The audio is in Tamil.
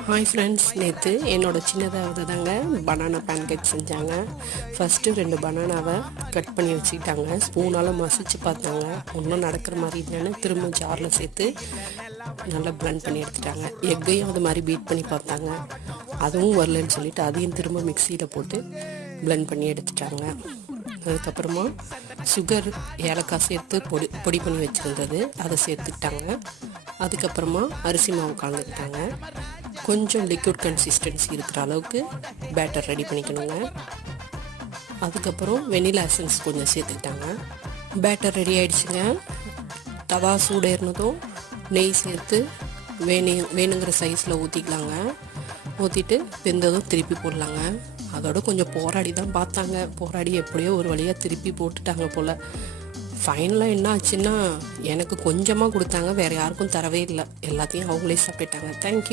ஹாய் ஃப்ரெண்ட்ஸ், நேற்று என்னோட சின்னதாவது தாங்க பனானா பேன்கேக் செஞ்சாங்க. ஃபஸ்ட்டு 2 பனானாவை கட் பண்ணி வச்சுக்கிட்டாங்க. ஸ்பூனால் மசிச்சு பார்த்தாங்க, ஒன்றும் நடக்கிற மாதிரி இல்லைன்னு திரும்ப ஜாரில் சேர்த்து நல்லா பிளெண்ட் பண்ணி எடுத்துட்டாங்க. எக்கையும் அது மாதிரி பீட் பண்ணி பார்த்தாங்க, அதுவும் வரலன்னு சொல்லிட்டு அதையும் திரும்ப மிக்சியில் போட்டு பிளெண்ட் பண்ணி எடுத்துட்டாங்க. அதுக்கப்புறமா சுகர், ஏலக்காய் சேர்த்து பொடி பண்ணி வச்சுருந்தது அதை சேர்த்துக்கிட்டாங்க. அதுக்கப்புறமா அரிசி மாவு கலந்துக்கிட்டாங்க. கொஞ்சம் லிக்விட் கன்சிஸ்டன்சி இருக்கிற அளவுக்கு பேட்டர் ரெடி பண்ணிக்கணுங்க. அதுக்கப்புறம் வெனிலா எசன்ஸ் கொஞ்சம் சேர்த்துக்கிட்டாங்க. Batter ready ஆகிடுச்சுங்க. தவா சூடேறினதும் நெய் சேர்த்து வேணுங்கிற சைஸில் ஊற்றிக்கலாங்க. ஊற்றிட்டு வெந்ததும் திருப்பி போடலாங்க. அதோட கொஞ்சம் போராடி தான் பார்த்தாங்க. போராடி எப்படியோ ஒரு வழியாக திருப்பி போட்டுட்டாங்க போல். ஃபைனலாக என்ன ஆச்சுன்னா, எனக்கு கொஞ்சமாக கொடுத்தாங்க, வேறு யாருக்கும் தரவே இல்லை. எல்லாத்தையும் அவங்களே சாப்பிட்டுட்டாங்க. தேங்க்யூ.